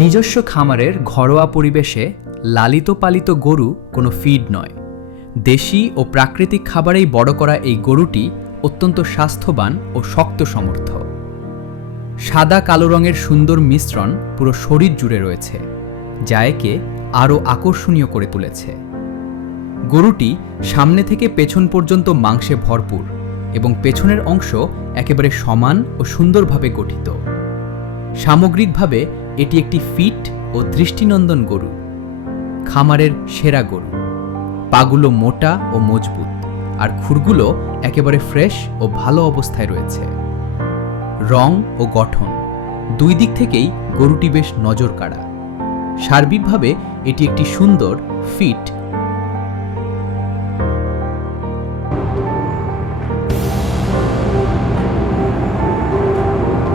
নিজস্ব খামারের ঘরোয়া পরিবেশে লালিত পালিত গরু কোনো ফিড নয়। দেশি ও প্রাকৃতিক খাবারেই বড় করা এই গরুটি অত্যন্ত স্বাস্থ্যবান ও শক্ত সমর্থ। সাদা কালো রঙের সুন্দর মিশ্রণ পুরো শরীর জুড়ে রয়েছে, যা একে আরও আকর্ষণীয় করে তুলেছে। গরুটি সামনে থেকে পেছন পর্যন্ত মাংসে ভরপুর এবং পেছনের অংশ একেবারে সমান ও সুন্দরভাবে গঠিত। সামগ্রিকভাবে এটি একটি ফিট ও দৃষ্টিনন্দন গরু, খামারের সেরা গরু। পাগুলো মোটা ও মজবুত, আর খুরগুলো একেবারে ফ্রেশ ও ভালো অবস্থায় রয়েছে। রং ও গঠন দুই দিক থেকেই গরুটি বেশ নজর কাড়া। সার্বিকভাবে এটি একটি সুন্দর, ফিট